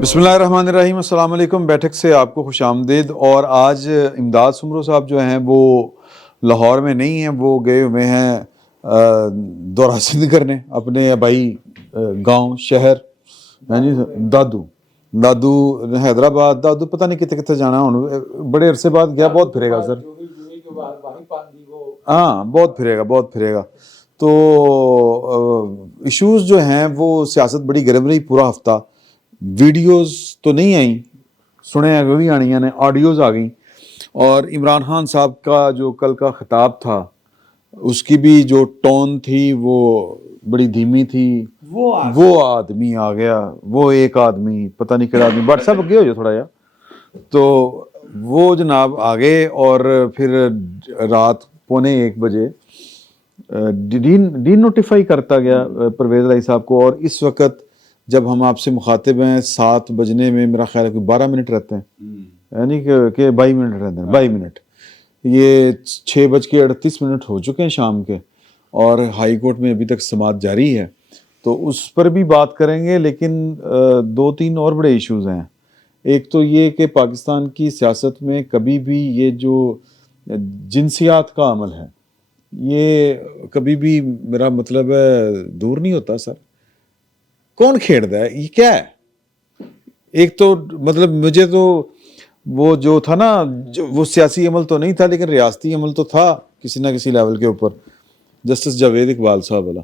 بسم اللہ الرحمن الرحیم، السلام علیکم۔ بیٹھک سے آپ کو خوش آمدید۔ اور آج امداد سمرو صاحب جو ہیں وہ لاہور میں نہیں ہیں، وہ گئے ہوئے ہیں دورہ سندھ کرنے اپنے آبائی گاؤں شہر جی دادو حیدرآباد۔ دادو پتہ نہیں کتنے کتنے جانا ہوں، بڑے عرصے بعد گیا، بہت پھرے گا سر، ہاں بہت پھرے گا تو ایشوز جو ہیں وہ سیاست بڑی گرم رہی پورا ہفتہ۔ ویڈیوز تو نہیں آئیں، سنے ہیں وہی آنی ہیں، آڈیوز آ گئیں۔ اور عمران خان صاحب کا جو کل کا خطاب تھا اس کی بھی جو ٹون تھی وہ بڑی دھیمی تھی۔ وہ آدمی آ گیا، وہ ایک آدمی پتہ نہیں کیا آدمی، بٹ سب گئے ہو جو تھوڑا جا، تو وہ جناب آ گئے اور پھر رات 1:15 ڈی نوٹیفائی کرتا گیا پرویز الہی صاحب کو۔ اور اس وقت جب ہم آپ سے مخاطب ہیں 7 بجنے میں میرا خیال ہے کہ 12 منٹ رہتے ہیں، یعنی کہ 22 منٹ رہتے ہیں، 22 منٹ، یہ 6:38 ہو چکے ہیں شام کے، اور ہائی کورٹ میں ابھی تک سماعت جاری ہے، تو اس پر بھی بات کریں گے۔ لیکن 2-3 اور بڑے ایشوز ہیں۔ ایک تو یہ کہ پاکستان کی سیاست میں کبھی بھی یہ جو جنسیات کا عمل ہے یہ کبھی بھی میرا مطلب ہے دور نہیں ہوتا سر۔ کون کھیڑتا ہے؟ یہ کیا ہے؟ ایک تو مطلب مجھے تو وہ جو تھا نا، وہ سیاسی عمل تو نہیں تھا لیکن ریاستی عمل تو تھا کسی نہ کسی لیول کے اوپر، جسٹس جاوید اقبال صاحب والا،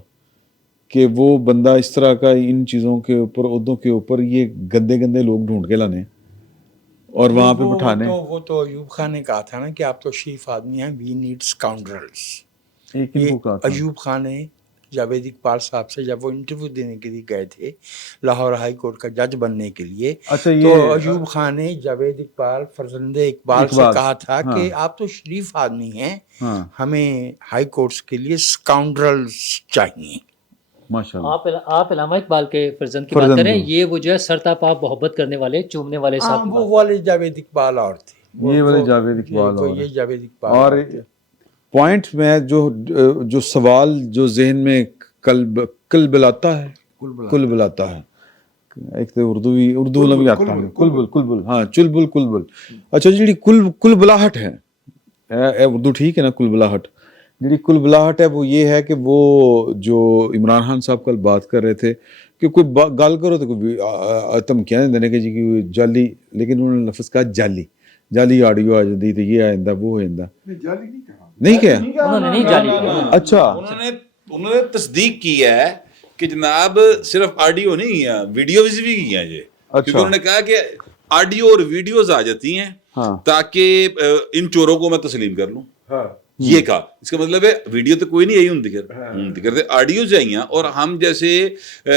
کہ وہ بندہ اس طرح کا ان چیزوں کے اوپر، عہدوں کے اوپر یہ گندے گندے لوگ ڈھونڈ کے لانے اور وہاں پہ بٹھانے۔ وہ تو ایوب خان نے کہا تھا نا کہ آپ تو شریف آدمی ہیں، وی نیڈ اسکاؤنڈرلس۔ ایک ان کو کہا تھا ایوب خان نے جاوید اقبال صاحب سے جب وہ انٹرویو دینے کے لیے گئے تھے لاہور ہائی کورٹ کا جج بننے کے لیے، اچھا تو یہ ایوب خان نے جاوید اقبال فرزند اقبال سے کہا تھا کہ آپ تو شریف آدمی ہیں، ہمیں ہائی کورٹس کے لیے اسکاؤنڈرلس چاہیے۔ آپ علامہ اقبال کے فرزند کی بات کریں، یہ وہ جو ہے سرتاپا محبت کرنے والے، چومنے والے صاحب، وہ والے جاوید اقبال اور تھے، یہ والے جاوید اقبال اور یہ جاوید اقبال اور پوائنٹ میں جو سوال جو ذہن میں کل بلاتا ہے، ایک تو اردو میں بھی آتا ہے، کل ہاں کل اچھا جی کل بلاہٹ ہے، اردو ٹھیک ہے نا، کل بلاہٹ جی کل بلاہٹ ہے، وہ یہ ہے کہ وہ جو عمران خان صاحب کل بات کر رہے تھے کہ کوئی گال کرو تو کوئی دھمکیاں نہیں دینے کہ جی کوئی جعلی، لیکن انہوں نے لفظ کہا جعلی آڈیو آ جاتی تو یہ آ جاتا وہ ہو جاتا، نہیں کیا انہوں نے نہیں جالی کہا۔ اچھا انہوں نے تصدیق کی ہے کہ جناب صرف آڈیو نہیں ہے، ویڈیوز بھی کی ہیں یہ، کیونکہ انہوں نے کہا کہ آڈیو اور ویڈیوز آ جاتی ہیں تاکہ ان چوروں کو میں تسلیم کر لوں، یہ کہا۔ اس کا مطلب ہے ویڈیو تو کوئی نہیں آئی ہوں، آڈیوز آئی ہیں، اور ہم جیسے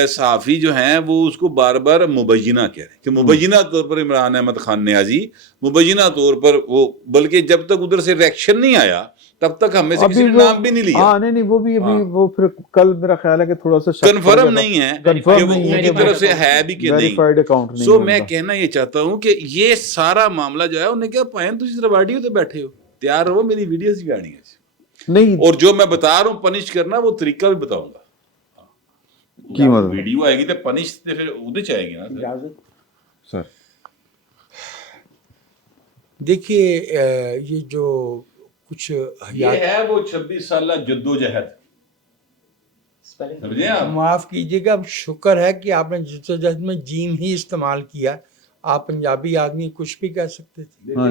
صحافی جو ہیں وہ اس کو بار بار مبینہ کہہ رہے ہیں کہ مبینہ طور پر عمران احمد خان نیازی مبینہ طور پر وہ، بلکہ جب تک ادھر سے ریئیکشن نہیں آیا تب تک ہمیں سے کسی نے نام بھی نہیں لیا۔ ہاں نہیں وہ بھی ابھی وہ پھر کل میرا خیال ہے کہ تھوڑا سا کنفرم نہیں ہے کہ وہ ان کی طرف سے ہے بھی کہ نہیں۔ سو میں کہنا یہ چاہتا ہوں کہ یہ سارا معاملہ جو ہے انہیں کیا پائیں تو صرف آڈیو تو بیٹھے ہو، تیار ہو میری ویڈیوز بھی آنی ہے نہیں، اور جو میں بتا رہا ہوں پنش کرنا وہ طریقہ بھی بتاؤں گا۔ ویڈیو آئے گی تو پنش پھر ادھر چاہے گی نا سر۔ دیکھیے یہ جو کچھ یہ ہے وہ 26 سالہ جدوجہد، سمجھے آپ؟ معاف کیجیے گا، شکر ہے کہ آپ نے جدوجہد میں جیم ہی استعمال کیا، آپ پنجابی آدمی کچھ بھی کہہ سکتے تھے۔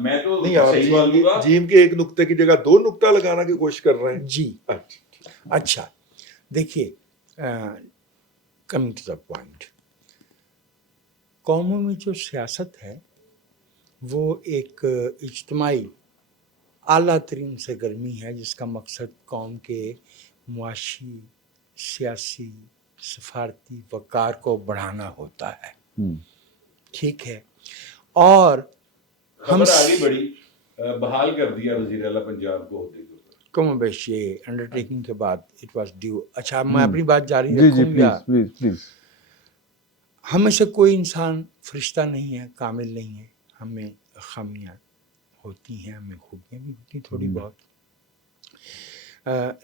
میں تو جیم کے ایک نقطے کی جگہ 2 نقطہ لگانا کی کوشش کر رہے ہیں جی اچھا دیکھیے، کمنگ ٹو دا پوائنٹ، قوموں میں جو سیاست ہے وہ ایک اجتماعی اعلیٰ ترین سرگرمی ہے جس کا مقصد قوم کے معاشی، سیاسی، سفارتی وقار کو بڑھانا ہوتا ہے، ٹھیک ہے۔ اور ہم آگے بڑی بحال کر دیا وزیر اعلیٰ پنجاب کو ہوتے کم و بیش یہ انڈرٹیکنگ کے بعد اٹ واز ڈیو۔ اچھا میں اپنی بات جاری رکھوں گا۔ ہم میں سے کوئی انسان فرشتہ نہیں ہے، کامل نہیں ہے، ہمیں خامیاں ہوتی ہیں، ہمیں خوبیاں بھی ہوتی ہیں تھوڑی بہت۔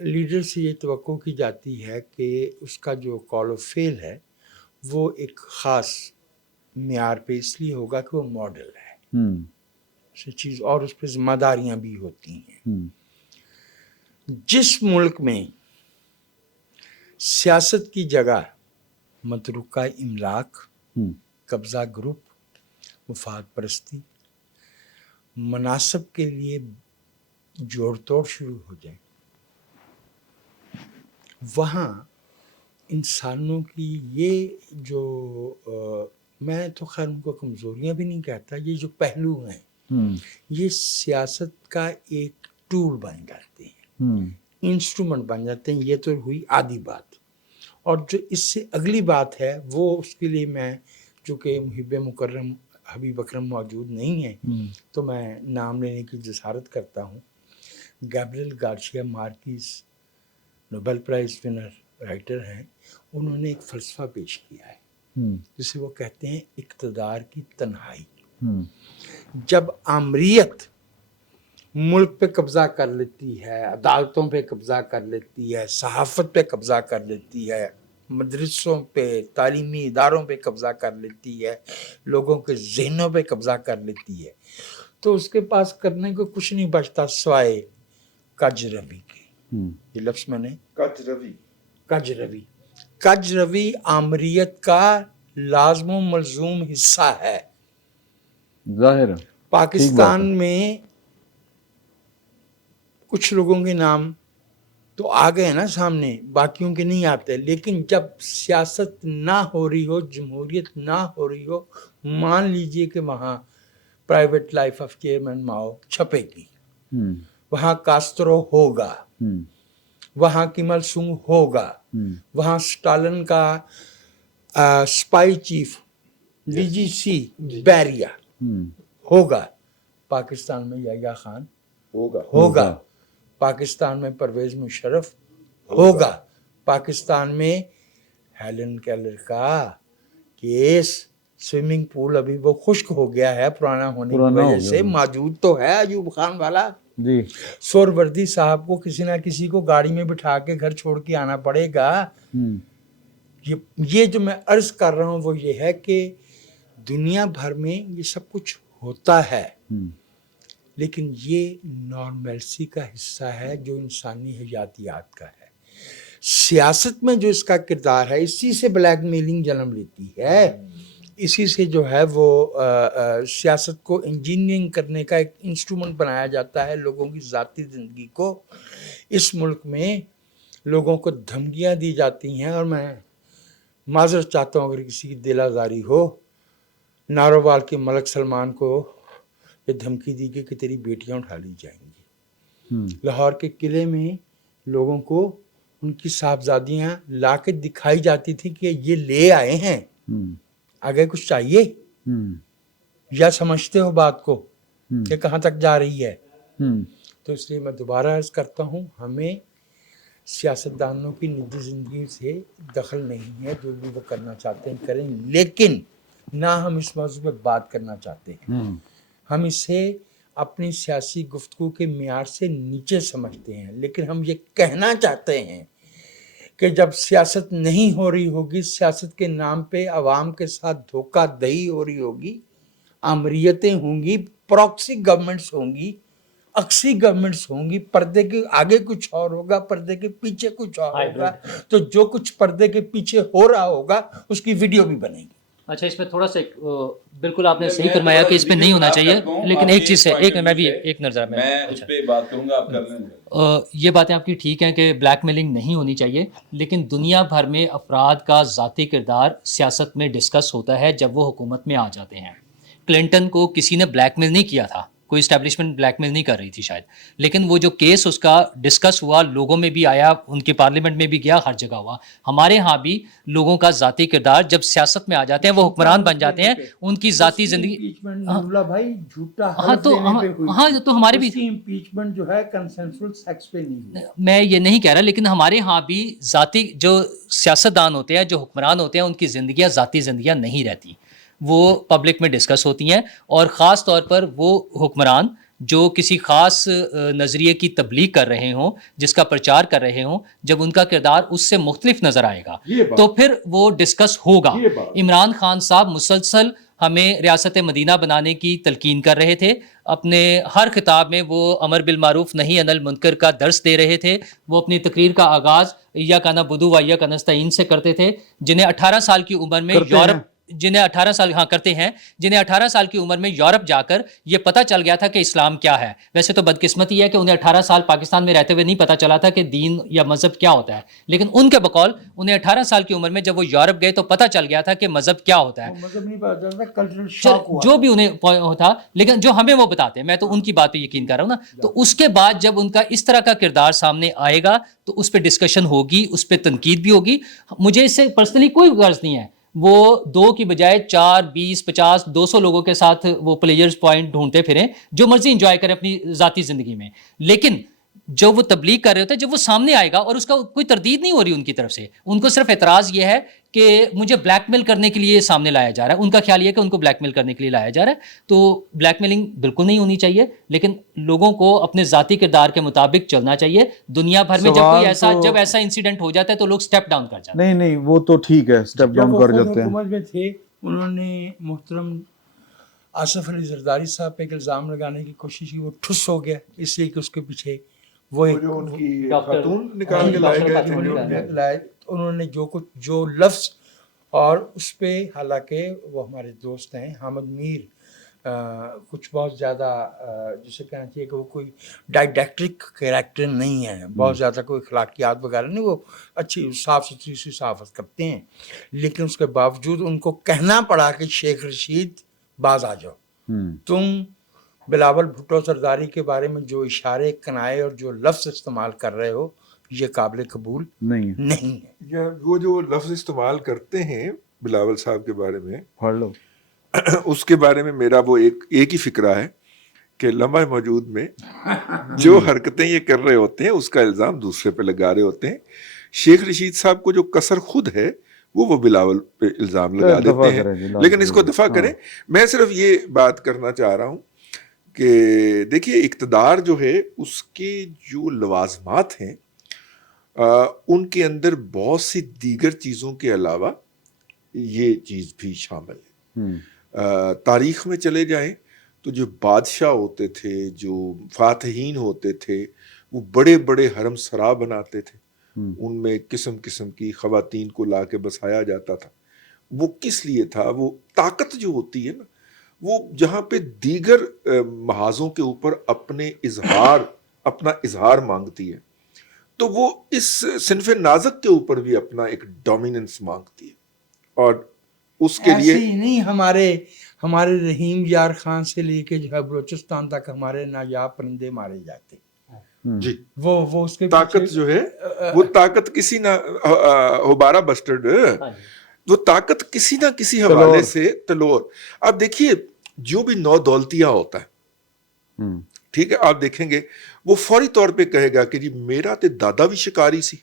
لیڈر سے یہ توقع کی جاتی ہے کہ اس کا جو کال و فعل ہے وہ ایک خاص معیار پہ اس لیے ہوگا کہ وہ ماڈل ہے سے چیز، اور اس پہ ذمہ داریاں بھی ہوتی ہیں. جس ملک میں سیاست کی جگہ متروکہ املاک، قبضہ گروپ، مفاد پرستی، مناصب کے لیے جوڑ توڑ شروع ہو جائے، وہاں انسانوں کی یہ جو میں تو خیر ان کو کمزوریاں بھی نہیں کہتا، یہ جو پہلو ہیں یہ سیاست کا ایک ٹول بن جاتے ہیں، انسٹرومنٹ بن جاتے ہیں. یہ تو ہوئی آدھی بات. اور جو اس سے اگلی بات ہے وہ اس کے لیے میں، چونکہ محب مکرم حبیب اکرم موجود نہیں ہے تو میں نام لینے کی جسارت کرتا ہوں. Gabriel Garcia Marquez Nobel prize winner writer ہیں، انہوں نے ایک فلسفہ پیش کیا ہے جسے وہ کہتے ہیں اقتدار کی تنہائی. جب آمریت ملک پہ قبضہ کر لیتی ہے، عدالتوں پہ قبضہ کر لیتی ہے، صحافت پہ قبضہ کر لیتی ہے، مدرسوں پہ، تعلیمی اداروں پہ قبضہ کر لیتی ہے، لوگوں کے ذہنوں پہ قبضہ کر لیتی ہے، تو اس کے پاس کرنے کو کچھ نہیں بچتا سوائے کج روی کے. یہ لفظ میں نے کج روی آمریت کا لازم و ملزوم حصہ ہے. ظاہر پاکستان میں کچھ لوگوں کے نام تو آ گئے نا سامنے، باقیوں کے نہیں آتے. لیکن جب سیاست نہ ہو رہی ہو، جمہوریت نہ ہو رہی ہو، مان لیجئے کہ وہاں پرائیویٹ لائف آف چیئرمین ماؤ چھپے گی، وہاں کاسترو ہوگا، وہاں کم il سنگ ہوگا، وہاں سٹالن کا سپائی چیف DGC بیریا ہوگا. پاکستان میں یحییٰ خان ہوگا. پاکستان میں پرویز مشرف ہوگا. پاکستان میں ہیلن کیلر کا کیس سوئمنگ پول ابھی وہ خشک ہو گیا ہے پرانا ہونے کی وجہ سے، موجود تو ہے ایوب خان والا. جی سہروردی صاحب کو کسی نہ کسی کو گاڑی میں بٹھا کے گھر چھوڑ کے آنا پڑے گا. یہ جو میں عرض کر رہا ہوں وہ یہ ہے کہ دنیا بھر میں یہ سب کچھ ہوتا ہے، لیکن یہ نارملسی کا حصہ ہے جو انسانی حیاتیات کا ہے. سیاست میں جو اس کا کردار ہے، اسی سے بلیک میلنگ جنم لیتی ہے، اسی سے جو ہے وہ سیاست کو انجینئرنگ کرنے کا ایک انسٹرومنٹ بنایا جاتا ہے لوگوں کی ذاتی زندگی کو. اس ملک میں لوگوں کو دھمکیاں دی جاتی ہیں، اور میں معذرت چاہتا ہوں اگر کسی کی دل آزاری ہو. نارووال کے ملک سلمان کو یہ دھمکی دی گئی کہ تیری بیٹیاں اٹھا لی جائیں گی. لاہور کے قلعے میں لوگوں کو ان کی صاحبزادیاں لا کے دکھائی جاتی تھی کہ یہ لے آئے ہیں، آگے کچھ چاہیے، یا سمجھتے ہو بات کو کہ کہاں تک جا رہی ہے. تو اس لیے میں دوبارہ عرض کرتا ہوں، ہمیں سیاستدانوں کی نجی زندگی سے دخل نہیں ہے، جو بھی وہ کرنا چاہتے ہیں کریں، لیکن نہ ہم اس موضوع پہ بات کرنا چاہتے ہیں. ہم اسے اپنی سیاسی گفتگو کے معیار سے نیچے سمجھتے ہیں، لیکن ہم یہ کہنا چاہتے ہیں کہ جب سیاست نہیں ہو رہی ہوگی، سیاست کے نام پہ عوام کے ساتھ دھوکہ دہی ہو رہی ہوگی، آمریتیں ہوں گی، پراکسی گورنمنٹس ہوں گی، اکسی گورنمنٹس ہوں گی، پردے کے آگے کچھ اور ہوگا، پردے کے پیچھے کچھ اور ہوگا، تو جو کچھ پردے کے پیچھے ہو رہا ہوگا اس کی ویڈیو بھی بنے گی. اچھا، اس میں تھوڑا سا بالکل آپ نے صحیح فرمایا کہ اس پہ نہیں ہونا چاہیے، لیکن ایک چیز ہے، میں بھی ایک نظر میں اس پہ بات کروں گا، آپ کر لیں. یہ باتیں آپ کی ٹھیک ہیں کہ بلیک میلنگ نہیں ہونی چاہیے، لیکن دنیا بھر میں افراد کا ذاتی کردار سیاست میں ڈسکس ہوتا ہے جب وہ حکومت میں آ جاتے ہیں. کلنٹن کو کسی نے بلیک میل نہیں کیا تھا، کوئی اسٹیبلشمنٹ بلیک میل نہیں کر رہی تھی شاید، لیکن وہ جو کیس اس کا ڈسکس ہوا، لوگوں میں بھی آیا، ان کے پارلیمنٹ میں بھی گیا، ہر جگہ ہوا. ہمارے ہاں بھی لوگوں کا ذاتی کردار جب سیاست میں آ جاتے ہیں، وہ حکمران بن جاتے ہیں، ان کی ذاتی زندگی. بھائی جھوٹا تو ہمارے بھی امپیچمنٹ جو ہے کنسنسل سیکس پہ نہیں، میں یہ نہیں کہہ رہا، لیکن ہمارے ہاں بھی ذاتی جو سیاستدان ہوتے ہیں، جو حکمران ہوتے ہیں، ان کی زندگیاں ذاتی زندگیاں نہیں رہتی، وہ پبلک میں ڈسکس ہوتی ہیں. اور خاص طور پر وہ حکمران جو کسی خاص نظریے کی تبلیغ کر رہے ہوں، جس کا پرچار کر رہے ہوں، جب ان کا کردار اس سے مختلف نظر آئے گا تو پھر وہ ڈسکس ہوگا. عمران خان صاحب مسلسل ہمیں ریاست مدینہ بنانے کی تلقین کر رہے تھے، اپنے ہر خطاب میں وہ امر بالمعروف نہی عن المنکر کا درس دے رہے تھے. وہ اپنی تقریر کا آغاز ایاک نعبد و ایاک نستعین سے کرتے تھے. جنہیں 18 سال کی عمر میں یورپ جنہیں 18 سال کرتے ہیں جنہیں 18 سال کی عمر میں یورپ جا کر یہ پتہ چل گیا تھا کہ اسلام کیا ہے. ویسے تو بدقسمتی ہے کہ انہیں 18 سال پاکستان میں رہتے ہوئے نہیں پتہ چلا تھا کہ دین یا مذہب کیا ہوتا ہے، لیکن ان کے بقول انہیں 18 سال کی عمر میں جب وہ یورپ گئے تو پتہ چل گیا تھا کہ مذہب کیا ہوتا ہے. مذہب نہیں پتہ چلتا، کلچرل شاک ہوا جو بھی انہیں ہوتا، لیکن جو ہمیں وہ بتاتے ہیں، میں تو ان کی بات پہ یقین کر رہا ہوں نا. تو اس کے بعد جب ان کا اس طرح کا کردار سامنے آئے گا تو اس پہ ڈسکشن ہوگی، اس پہ تنقید بھی ہوگی. مجھے اس سے پرسنلی کوئی غرض نہیں ہے، وہ 2 کی بجائے 4 20 50 200 لوگوں کے ساتھ وہ پلیئرز پوائنٹ ڈھونڈتے پھریں، جو مرضی انجوائے کریں اپنی ذاتی زندگی میں. لیکن جو وہ تبلیغ کر رہے ہوتے ہیں، جب وہ سامنے آئے گا اور اس کا کوئی تردید نہیں ہو رہی ان کی طرف سے، ان کو صرف اعتراض یہ ہے کہ مجھے بلیک میل کرنے کے لیے سامنے لایا جا رہا ہے. ان کا خیال یہ ہے کہ ان کو بلیک میل کرنے کے لیے لایا جا رہا ہے. تو بلیک میلنگ بالکل نہیں ہونی چاہیے، لیکن لوگوں کو اپنے ذاتی کردار کے مطابق چلنا چاہیے. دنیا بھر میں جب ایسا انسیڈنٹ ہو جاتا ہے تو لوگ سٹیپ ڈاؤن کر جاتے ہیں. نہیں وہ تو ٹھیک ہے، سٹیپ ڈاؤن کر جاتے ہیں. حکومت میں تھے، انہوں نے محترم آصف علی زرداری صاحب پہ ایک الزام لگانے کی کوشش کی، وہ ٹھس ہو گیا اس لیے کہ اس کے پیچھے وہ ایک جو ان کی خاتون نکال کے لائے گئے تھے، انہوں نے جو لفظ، اور اس پہ حالانکہ وہ ہمارے دوست ہیں حامد میر، کچھ بہت زیادہ جسے کہنا چاہیے کہ وہ کوئی ڈائیڈیکٹرک کریکٹر نہیں ہے، بہت زیادہ کوئی اخلاقیات وغیرہ نہیں، وہ اچھی صاف ستھری سی صحافت کرتے ہیں. لیکن اس کے باوجود ان کو کہنا پڑا کہ شیخ رشید باز آ جاؤ، تم بلاول بھٹو زرداری کے بارے میں جو اشارے، کنائے اور جو لفظ استعمال کر رہے ہو یہ قابل قبول نہیں ہے. وہ جو لفظ استعمال کرتے ہیں بلاول صاحب کے بارے میں، پڑھ لو. اس کے بارے میں میرا وہ ایک ہی فکرہ ہے کہ لمحہ موجود میں جو حرکتیں یہ کر رہے ہوتے ہیں اس کا الزام دوسرے پہ لگا رہے ہوتے ہیں. شیخ رشید صاحب کو جو کثر خود ہے وہ بلاول پہ الزام لگا دیتے ہیں، لیکن اس کو دفاع کریں. میں صرف یہ بات کرنا چاہ رہا ہوں کہ دیکھیے اقتدار جو ہے اس کے جو لوازمات ہیں ان کے اندر بہت سی دیگر چیزوں کے علاوہ یہ چیز بھی شامل ہے. تاریخ میں چلے جائیں تو جو بادشاہ ہوتے تھے، جو فاتحین ہوتے تھے، وہ بڑے بڑے حرم سرا بناتے تھے، ان میں قسم قسم کی خواتین کو لا کے بسایا جاتا تھا. وہ کس لیے تھا؟ وہ طاقت جو ہوتی ہے نا، وہ جہاں پہ دیگر محاذوں کے اوپر اپنا اظہار مانگتی ہے، تو وہ اس صنف نازک کے اوپر بھی اپنا ایک ڈومیننس مانگتی ہے. اور اس کے لیے ایسے ہی نہیں، ہمارے رحیم یار خان سے لے کے جو ہے بلوچستان تک ہمارے نایاب پرندے مارے جاتے. جی وہ اس کے طاقت جو ہے، وہ طاقت کسی نہ ہوبارہ بسٹرڈ، وہ طاقت کسی نہ کسی حوالے سے تلور. آپ دیکھیے جو بھی نو دولتیہ ہوتا ہے، ٹھیک ہے، آپ دیکھیں گے وہ فوری طور پہ کہے گا کہ جی میرا تے دادا بھی شکاری سی،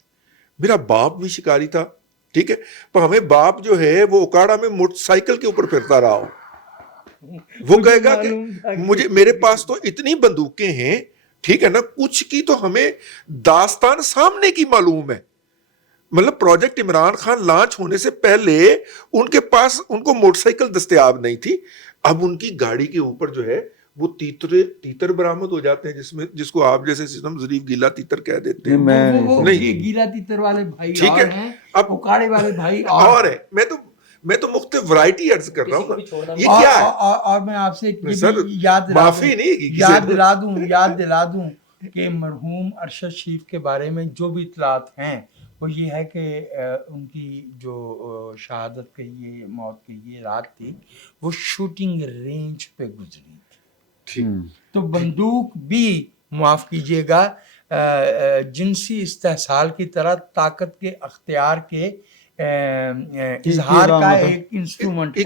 میرا باپ بھی شکاری تھا، ٹھیک ہے، پر ہمیں باپ جو ہے وہ اکاڑا میں موٹر سائیکل کے اوپر پھرتا رہا ہو. وہ کہے گا کہ میرے پاس تو اتنی بندوقیں ہیں، ٹھیک ہے نا، کچھ کی تو ہمیں داستان سامنے کی معلوم ہے. مطلب پروجیکٹ عمران خان لانچ ہونے سے پہلے ان کے پاس ان کو موٹر سائیکل دستیاب نہیں تھی. اب ان کی گاڑی کے اوپر جو ہے وہ تیتر برآمد ہو جاتے ہیں، جس کو آپ جیسے سسٹم ظریف گیلا تیتر کہہ دیتے ہیں. نہیں، گیلا تیتر والے بھائی ٹھیک ہے، اب اکاڑے والے بھائی اور ہے. میں تو مختلف ورائٹی عرض کر رہا ہوں. یہ کیا ہے؟ اور میں آپ سے یاد دلا دوں کہ مرحوم ارشد شریف کے بارے میں جو بھی اطلاعات ہیں وہ یہ ہے کہ ان کی جو شہادت کی یہ موت کی یہ رات تھی وہ شوٹنگ رینج پہ گزری تھی. تو بندوق بھی معاف کیجیے گا جنسی استحصال کی طرح طاقت کے اختیار کے اظہار کا ایک انسٹرومنٹ ہے،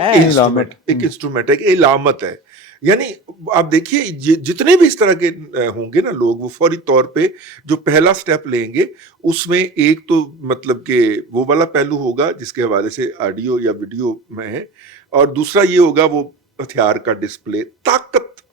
ایک علامت ہے. یعنی آپ دیکھیے جتنے بھی اس طرح کے ہوں گے نا لوگ، وہ فوری طور پہ جو پہلا سٹیپ لیں گے اس میں ایک تو مطلب کہ وہ والا پہلو ہوگا جس کے حوالے سے آڈیو یا ویڈیو میں ہے، اور دوسرا یہ ہوگا وہ ہتھیار کا ڈسپلے، طاقت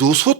200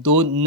2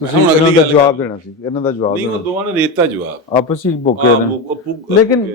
ਤੁਸੀਂ ਇਹਨਾਂ ਦਾ ਜਵਾਬ ਦੇਣਾ ਸੀ, ਇਹਨਾਂ ਦਾ ਜਵਾਬ ਨਹੀਂ, ਉਹ ਦੋਵਾਂ ਨੇ ਦੇਤਾ ਜਵਾਬ ਆਪਸ ਵਿੱਚ ਭੁੱਕੇ ਨੇ।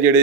ਜਿਹੜੇ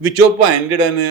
ਵਿੱਚੋਂ ਭਾਵੇਂ ਜਿਹੜਾ ਨੇ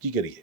ਕੀ ਕਰੀਏ।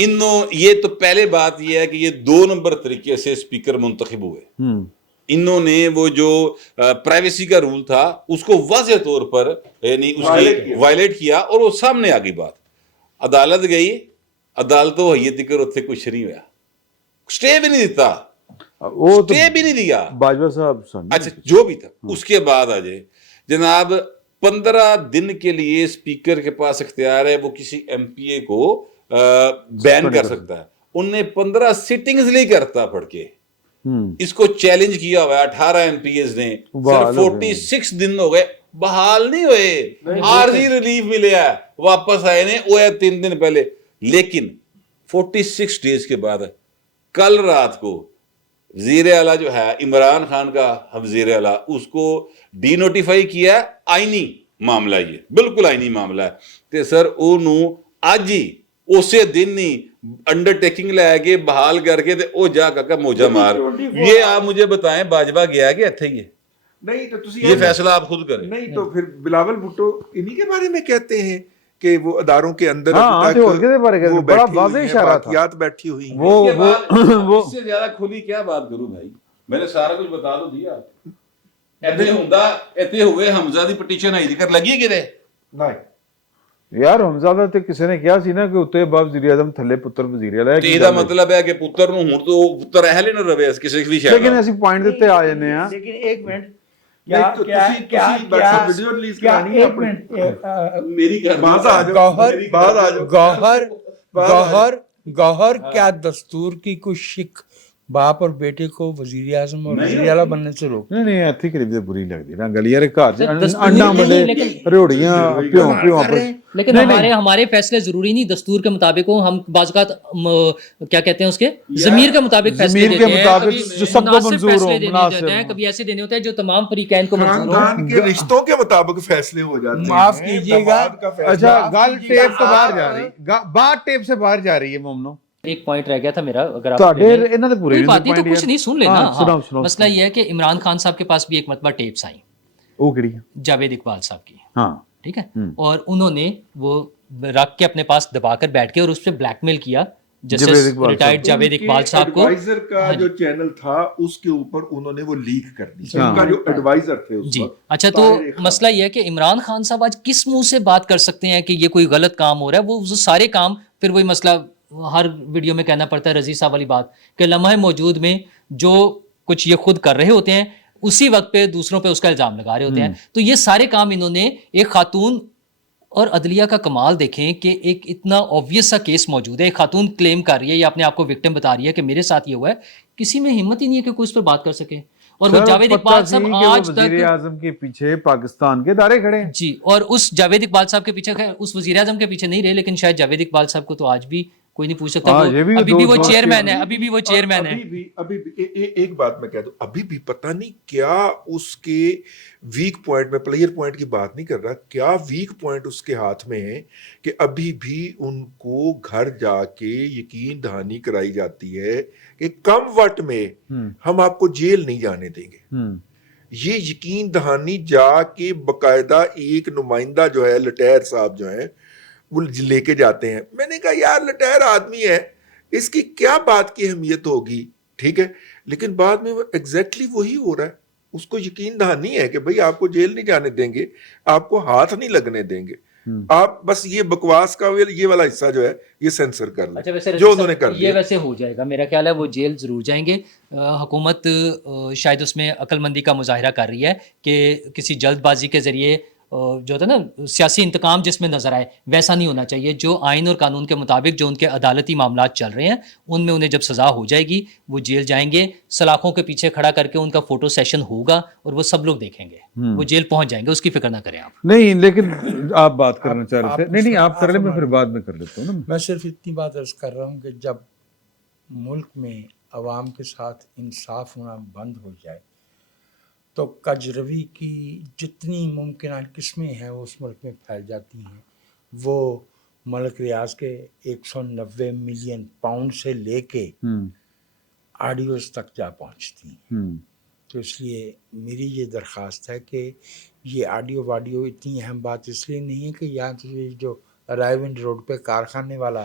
یہ تو پہلے بات یہ ہے کہ یہ 2 نمبر طریقے سے اسپیکر منتخب ہوئے. انہوں نے وہ جو پرائیویسی کا رول تھا اس کو واضح طور پر یعنی اس کی وائلیٹ کیا اور وہ سامنے آ گئی بات. عدالت گئی, عدالت و حیت کر اتنے کچھ نہیں ہوا, سٹے بھی نہیں دیتا, سٹے بھی نہیں دیا باجوہ صاحب. اچھا جو بھی تھا اس کے بعد آ جائے جناب 15 دن کے لیے اسپیکر کے پاس اختیار ہے, وہ کسی ایم پی اے کو بین کر سکتا ہے. ان نے 15 سٹنگز لی کرتا پڑھ کے اس کو چیلنج کیا ہوا ہے 18 ایم پی ایز نے, صرف 46 دن ہو گئے, بحال نہیں ہوئے, عارضی ریلیف ملے ہے, واپس آئے نے وہ ہے 3 دن پہلے. لیکن 46 ڈیز کے بعد کل رات کو وزیر اعلیٰ جو ہے عمران خان کا وزیر اعلیٰ, اس کو ڈی نوٹیفائی کیا, آئینی معاملہ, یہ بالکل آئینی معاملہ ہے کہ سر انہوں آج ہی اسی دن نہیں انڈر ٹیکنگ لے کے بحال کر کے او جا کا موجہ مار. یہ آپ مجھے بتائیں باجوہ گیا کہ اتھے ہی ہے؟ نہیں تو یہ فیصلہ آپ خود کریں. نہیں تو پھر بلاول بھٹو انہی کے بارے میں کہتے ہیں کہ وہ اداروں کے اندر بڑا واضح اشارہ تھا, بیٹھی ہوئی. وہ اس سے زیادہ کھلی کیا بات کروں بھائی, میں نے سارا کچھ بتا دو دیا. ایتے ہوئے حمزہ دی پٹیشن آئی ذکر لگی کدے یار حمزہ تے کسی نے کیا سی نا کہ اتنے باپ وزیر اعظم تھلے پتر وزیر اعلیٰ, تے دا مطلب ہے کہ پتر نو ہن تو پتر اہل ہی نہ رہے کسی بھی شہر. لیکن اسی پوائنٹ دیتے آ جانے ہیں. لیکن ایک منٹ گوہر کیا دستور کی کوئی شک باپ اور بیٹے کو وزیر اعظم اور وزیر اعلیٰ بننے سے روک؟ نہیں ایتھی قریب سے بری لگتی نا گلی یار گھر انڈا بڑے ریوڑیاں پیوں پیوں پر. لیکن ہمارے فیصلے ضروری نہیں دستور کے مطابق ہوں, ہم بعض اوقات کیا کہتے ہیں اس کے ضمیر کے مطابق فیصلے دیتے ہیں, جو سب کو منظور ہو, مناسب ہیں, کبھی ایسے دینے ہوتے ہیں جو تمام فریقین کو منظور ہو. خاندان کے رشتوں کے مطابق فیصلے ہو جاتے ہیں. معاف کیجیے گا, اچھا گال ٹیپ تو باہر جا رہی, بات ٹیپ سے باہر جا رہی ہے. مومنو ایک پوائنٹ رہ گیا تھا میرا, اگر آپ کوئی بات نہیں تو کچھ نہیں سن لینا. مسئلہ یہ ہے کہ عمران خان صاحب کے پاس بھی ایک مرتبہ ٹیپس آئیں, وہ کڑی جاوید اقبال صاحب کی, ہاں ٹھیک ہے, اور انہوں نے وہ رکھ کے اپنے پاس دبا کر بیٹھ کے اور اس پہ بلیک میل کیا جسٹس ریٹائرڈ جاوید اقبال صاحب کو. ایڈوائزر کا جو چینل تھا اس کے اوپر انہوں نے وہ لیک کر دی, ان کا جو ایڈوائزر تھے اس جی. اچھا تو مسئلہ یہ ہے کہ عمران خان صاحب آج کس منہ سے بات کر سکتے ہیں کہ یہ کوئی غلط کام ہو رہا ہے؟ وہ سارے کام پھر وہی مسئلہ ہر ویڈیو میں کہنا پڑتا ہے رضی صاحب والی بات کہ لمحہ موجود میں جو کچھ یہ خود کر رہے ہوتے ہیں اسی وقت پہ دوسروں پہ اس کا الزام لگا رہے ہوتے ہیں. تو یہ سارے کام انہوں نے ایک خاتون, اور عدلیہ کا کمال دیکھیں کہ ایک اتنا آبویس سا کیس موجود ہے, ایک خاتون کلیم کر رہی ہے یا اپنے آپ کو وکٹم بتا رہی ہے کہ میرے ساتھ یہ ہوا ہے, کسی میں ہمت ہی نہیں ہے کہ کوئی اس پر بات کر سکے. اور وہ جاوید اقبال صاحب آج تک وزیر اعظم کے پیچھے پاکستان کے ادارے کھڑے ہیں جی, اور اس جاوید اقبال صاحب کے پیچھے, اس وزیر اعظم کے پیچھے نہیں رہے, لیکن شاید جاوید اقبال صاحب کو تو آج بھی کوئی نہیں پوچھ سکتا, ابھی بھی وہ چیئرمین ہے, ابھی بھی وہ چیئرمین ہے. ابھی بھی ایک بات میں کہہ دوں, ابھی بھی پتہ نہیں کیا اس کے ویک پوائنٹ, میں پلیئر پوائنٹ کی بات نہیں کر رہا, کیا ویک پوائنٹ اس کے ہاتھ میں ہے کہ ابھی بھی ان کو گھر جا کے یقین دہانی کرائی جاتی ہے کہ کم وقت میں ہم آپ کو جیل نہیں جانے دیں گے. یہ یقین دہانی جا کے باقاعدہ ایک نمائندہ جو ہے لٹیر صاحب جو ہیں وہ لے کے جاتے ہیں. میں نے کہا یار لٹیر آدمی ہے, اس کی کیا بات کی اہمیت ہوگی, ٹھیک ہے, لیکن بعد میں وہ ایگزیکٹلی وہی ہو رہا ہے. اس کو یقین دہانی ہے کہ بھئی آپ کو جیل نہیں جانے دیں گے, آپ کو ہاتھ نہیں لگنے دیں گے, آپ بس یہ بکواس کا یہ والا حصہ جو ہے یہ سینسر کر لیں جو انہوں نے کر دیا. یہ ویسے ہو جائے گا, میرا خیال ہے وہ جیل ضرور جائیں گے. حکومت شاید اس میں عقل مندی کا مظاہرہ کر رہی ہے کہ کسی جلد بازی کے ذریعے جو ہوتا ہے نا سیاسی انتقام جس میں نظر آئے, ویسا نہیں ہونا چاہیے. جو آئین اور قانون کے مطابق جو ان کے عدالتی معاملات چل رہے ہیں ان میں انہیں جب سزا ہو جائے گی وہ جیل جائیں گے. سلاخوں کے پیچھے کھڑا کر کے ان کا فوٹو سیشن ہوگا اور وہ سب لوگ دیکھیں گے, وہ جیل پہنچ جائیں گے, اس کی فکر نہ کریں آپ. نہیں لیکن آپ بات کرنا چاہ رہے تھے, نہیں آپ کر لیں, میں پھر بعد میں کر لیتا ہوں نا. میں صرف اتنی بات عرض کر رہا ہوں کہ جب ملک میں عوام کے ساتھ انصاف ہونا بند ہو جائے تو کجروی کی جتنی ممکنہ قسمیں ہیں وہ اس ملک میں پھیل جاتی ہیں. وہ ملک ریاض کے 190 ملین پاؤنڈ سے لے کے آڈیوز تک جا پہنچتی ہیں. تو اس لیے میری یہ درخواست ہے کہ یہ آڈیو واڈیو اتنی اہم بات اس لیے نہیں ہے کہ یہاں جو رائے ونڈ روڈ پہ کارخانے والا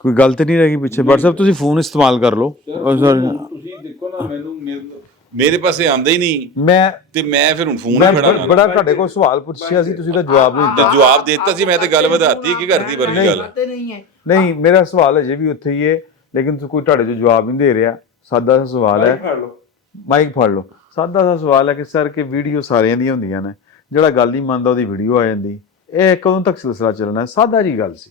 ਕੋਈ ਗੱਲ ਤੇ ਨਹੀਂ ਰਹੇਗੀ ਪਿੱਛੇ। ਬਟ ਸਾਹਿਬ ਤੁਸੀਂ ਫੋਨ ਇਸਤੇਮਾਲ ਕਰ ਲਓ। ਤੁਸੀਂ ਦੇਖੋ ਨਾ, ਮੈਨੂੰ ਮੇਰੇ ਪਾਸੇ ਆਂਦਾ ਹੀ ਨਹੀਂ, ਮੈਂ ਤੇ ਮੈਂ ਫਿਰ ਹੁਣ ਫੋਨ ਹੀ ਖੜਾ ਬੜਾ ਤੁਹਾਡੇ ਕੋਲ ਸਵਾਲ ਪੁੱਛਿਆ ਸੀ, ਤੁਸੀਂ ਤਾਂ ਜਵਾਬ ਨਹੀਂ ਦਿੱਤਾ। ਜਵਾਬ ਦੇ ਦਿੱਤਾ ਸੀ ਮੈਂ, ਤੇ ਗੱਲ ਵਧਾਤੀ ਕੀ ਕਰਦੀ ਵਰਗੀ ਗੱਲ। ਨਹੀਂ, ਮੇਰਾ ਸਵਾਲ ਅਜੇ ਵੀ ਉੱਥੇ ਹੀ ਹੈ, ਲੇਕਿਨ ਕੋਈ ਤੁਹਾਡੇ ਜੋ ਜਵਾਬ ਨਹੀਂ ਦੇ ਰਿਹਾ। ਸਾਦਾ ਜਿਹਾ ਸਵਾਲ ਹੈ, ਮਾਈਕ ਫੜ ਲਓ। ਸਾਦਾ ਜਿਹਾ ਸਵਾਲ ਹੈ ਕਿ ਸਰ ਕਿ ਵੀਡੀਓ ਸਾਰਿਆਂ ਦੀਆਂ ਹੁੰਦੀਆਂ ਨੇ, ਜਿਹੜਾ ਗੱਲ ਨਹੀਂ ਮੰਨਦਾ ਉਹਦੀ ਵੀਡੀਓ ਆ ਜਾਂਦੀ, ਇਹ ਕਦੋਂ ਤੱਕ ਸਿਲਸਿਲਾ ਚੱਲਣਾ ਹੈ? ਸਾਦਾ ਜੀ ਗੱਲ ਸੀ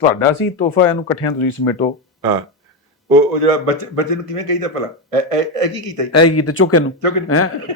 ਤੁਹਾਡਾ ਸੀ ਤੋਹਫਾ, ਇਹਨੂੰ ਇਕੱਠਿਆਂ ਤੁਸੀਂ ਸਮੇਟੋ। ਹਾਂ, ਉਹ ਜਿਹੜਾ ਬੱਚੇ ਨੂੰ ਕਿਵੇਂ ਕਹੀਦਾ ਭਲਾ, ਇਹ ਕੀ ਕੀਤਾ ਇਹ ਤੇ ਚੁੱਕ ਇਹਨੂੰ ਹੈ।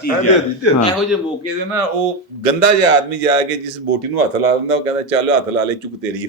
ਚੀਜ਼ ਯਾਦ। ਇਹੋ ਜਿਹੇ ਮੌਕੇ ਤੇ ਨਾ ਉਹ ਗੰਦਾ ਜਿਹਾ ਆਦਮੀ ਜਾ ਕੇ ਜਿਸ ਬੋਟੀ ਨੂੰ ਹੱਥ ਲਾ ਦਿੰਦਾ, ਉਹ ਕਹਿੰਦਾ ਚੱਲ ਹੱਥ ਲਾ ਲੈ, ਚੁੱਕ ਤੇਰੀ।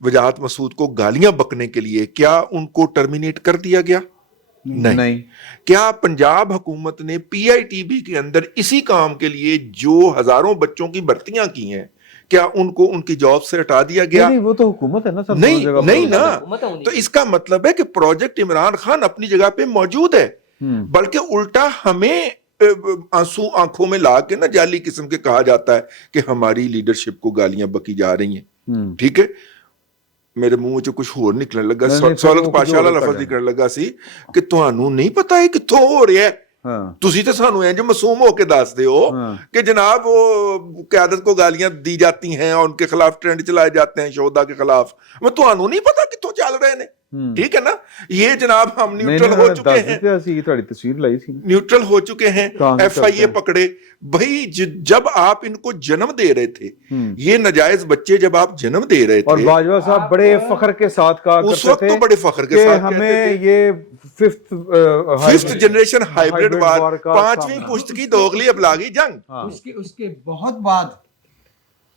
وجاہت مسعود کو گالیاں بکنے کے لیے کیا ان کو ٹرمینیٹ کر دیا گیا؟ نہیں. کیا پنجاب حکومت نے پی آئی ٹی بی کے اندر اسی کام کے لیے جو ہزاروں بچوں کی بھرتیاں کی ہیں کیا ان کو ان کی جاب سے ہٹا دیا گیا؟ نہیں وہ تو حکومت ہے نا سر. نہیں نا. تو اس کا مطلب ہے کہ پروجیکٹ عمران خان اپنی جگہ پہ موجود ہے، بلکہ الٹا ہمیں آنسو آنکھوں میں لا کے نا جعلی قسم کے کہا جاتا ہے کہ ہماری لیڈرشپ کو گالیاں بکی جا رہی ہیں. ٹھیک ہے، میرے منہ چ کچھ ہور نکلنے لگا، سولت پاشا والا لفظ نکلنے لگا سی کہ تانوں نہیں پتا ہے کتھوں ہو رہا ہے. تسی تے سانو انج معصوم ہو کے دس دے ہو کہ جناب وہ قیادت کو گالیاں دی جاتی ہیں اور ان کے خلاف ٹرینڈ چلائے جاتے ہیں شہدا کے خلاف، میں تانوں نہیں پتا کتھوں چل رہے ہیں. ٹھیک ہے نا، یہ جناب ہم نیوٹرل ہو چکے ہیں، نیوٹرل ہو چکے ہیں. ایف آئی اے پکڑے بھائی، جب آپ ان کو جنم دے رہے تھے، یہ ناجائز بچے جب آپ جنم دے رہے تھے، اور باجوہ صاحب بڑے فخر کے ساتھ کہا اس وقت تو بڑے فخر کے ساتھ ہمیں یہ ففتھ جنریشن ہائیبریڈ وار، 5ویں پشت کی دوغلی ابلاغی جنگ. اس کے بہت بعد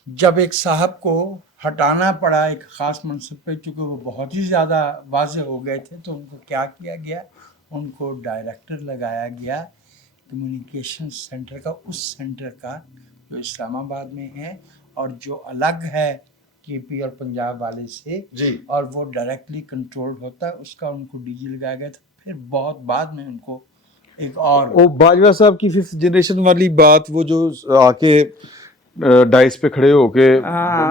جب ایک صاحب کو ہٹانا پڑا ایک خاص منصب پہ، چونکہ وہ بہت ہی زیادہ واضح ہو گئے تھے، تو ان کو کیا کیا گیا، ان کو ڈائریکٹر لگایا گیا کمیونیکیشن سینٹر کا، اس سینٹر کا جو اسلام آباد میں ہے اور جو الگ ہے کے پی اور پنجاب والے سے، اور وہ ڈائریکٹلی کنٹرول ہوتا ہے، اس کا ان کو ڈی جی لگایا گیا تھا. پھر بہت بعد میں ان کو ایک اور باجوہ صاحب کی 5th جنریشن والی بات، وہ جو آ کے ڈائس پہ کھڑے ہو کے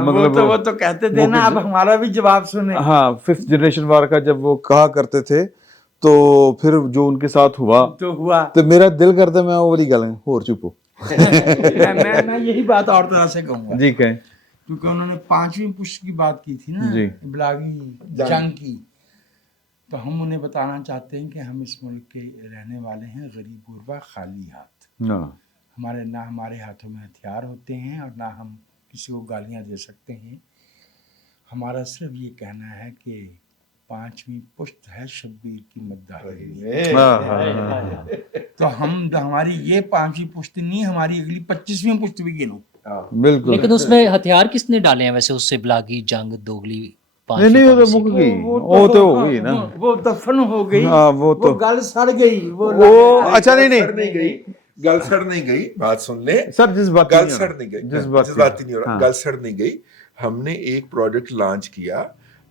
مطلب وہ تو کہتے تھے نا، اب ہمارا بھی جواب سنیں. ہاں 5th جنریشن وار کا جب وہ کہا کرتے تھے، تو پھر جو ان کے ساتھ ہوا تو میرا دل کرتا میں وہ والی گل ہور چپو. میں یہی بات اور طرح سے کہوں گا. جی کہیں. کیونکہ انہوں نے 5ویں پشت کی بات کی تھی نا، ابلاغی جنگ کی، تو ہم انہیں بتانا چاہتے ہیں کہ ہم اس ملک کے رہنے والے ہیں غریب غربا، خالی ہاتھ. ہمارے نہ ہمارے ہاتھوں میں ہتھیار ہوتے ہیں اور نہ ہم کسی کو گالیاں دے سکتے ہیں. ہمارا صرف یہ کہنا ہے کہ 5ویں پشت ہے شبیر کی مداحی، تو ہماری یہ 5ویں پشت نہیں، ہماری اگلی 25ویں پشت بھی گنو. بالکل. لیکن اس میں ہتھیار کس نے ڈالے ہیں ویسے؟ اس سے بلاغی جنگ دوگلی نہیں وہ تو مک گئی، وہ تو ہو گئی نا، وہ دفن ہو گئی، وہ تو گل سڑ گئی. وہ اچھا نہیں گئی، گل سڑ نہیں گئی. بات سن لیں سر، جس بات گل سڑ نہیں گئی، جذباتی نہیں ہو رہا، گل سڑ نہیں گئی. ہم نے ایک پروجیکٹ لانچ کیا،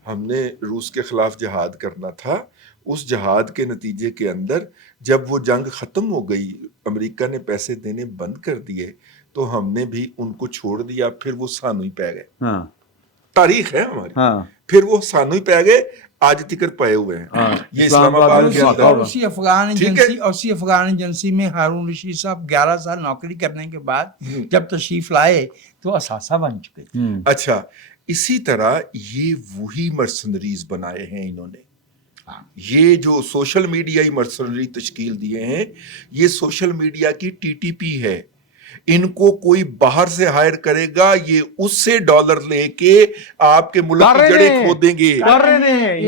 ہم نے روس کے خلاف جہاد کرنا تھا. اس جہاد کے نتیجے کے اندر جب وہ جنگ ختم ہو گئی، امریکہ نے پیسے دینے بند کر دیے، تو ہم نے بھی ان کو چھوڑ دیا. پھر وہ سانو ہی پہ گئے. تاریخ ہے ہماری. پھر وہ سانو ہی پہ گئے، آج تک پائے ہوئے ہیں. یہ اسلام آباد کے اندر. اور اسی افغان ایجنسی میں ہارون رشید صاحب 11 سال نوکری کرنے کے بعد جب تشریف لائے تو اثاثہ بن چکے تھے. اچھا، اسی طرح یہ وہی مرسنریز بنائے ہیں انہوں نے. یہ جو سوشل میڈیا مرسنری تشکیل دیے ہیں، یہ سوشل میڈیا کی ٹی ٹی پی ہے. ان کو کوئی باہر سے ہائر کرے گا، یہ اس سے ڈالر لے کے آپ کے ملک کی جڑیں کھودیں گے.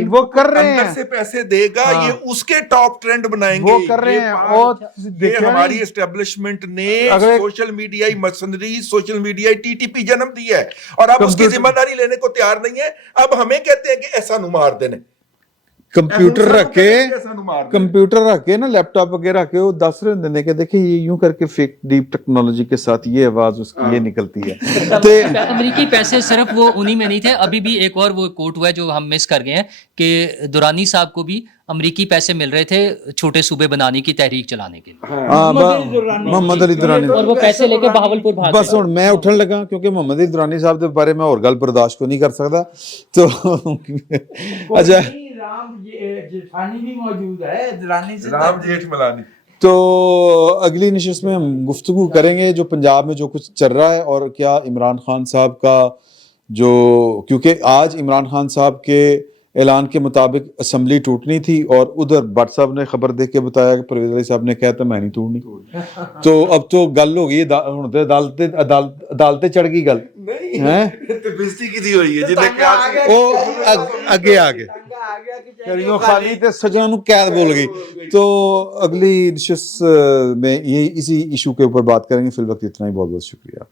وہ کر رہے ہیں، اندر سے پیسے دے گا، یہ اس کے ٹاپ ٹرینڈ بنائیں گے. وہ کر رہے ہیں. اور یہ ہماری اسٹیبلشمنٹ نے social media mercenary, social media T T P جنم دی ہے، اور اب اس کی ذمہ داری لینے کو تیار نہیں ہے. اب ہمیں کہتے ہیں کہ ایسا نو مار دینے. کمپیوٹر رکھ کے نا، لیپ ٹاپ وغیرہ رکھ کے وہ دس رہے ہوندے نے کہ دیکھیں یہ یوں کر کے فیک ڈیپ ٹیکنالوجی کے ساتھ یہ آواز اس کی یہ نکلتی ہے. امریکی پیسے صرف وہ انہی میں نہیں تھے. ابھی بھی ایک اور وہ کوٹ ہوا ہے جو ہم مس کر گئے ہیں کہ دورانی صاحب کو بھی امریکی پیسے مل رہے تھے چھوٹے صوبے بنانے کی تحریک چلانے کے لیے. محمد علی درانی، اور وہ پیسے لے کے بہاولپور بھاگ. بس ہوں میں اٹھن لگا کیونکہ محمد علی درانی صاحب کے بارے میں اور گل برداشت کو نہیں کر سکتا. تو اچھا، جیٹھانی بھی موجود ہے، رام جیٹھ ملانی. تو اگلی نشست میں ہم گفتگو کریں گے جو پنجاب میں جو کچھ چل رہا ہے، اور کیا عمران خان صاحب کا جو، کیونکہ آج عمران خان صاحب کے اعلان کے مطابق اسمبلی ٹوٹنی تھی، اور ادھر بٹ صاحب نے خبر دے کے بتایا کہ پرویز علی صاحب نے کہا تھا میں نہیں توڑنی. تو اب تو گل ہو گئی، عدالتیں چڑھ گئی گل اگے کریوں خالی تے سجاں نو قید بول گئی. تو اگلی نشست میں یہ اسی ایشو کے اوپر بات کریں گے. فی الوقت اتنا ہی. بہت بہت شکریہ.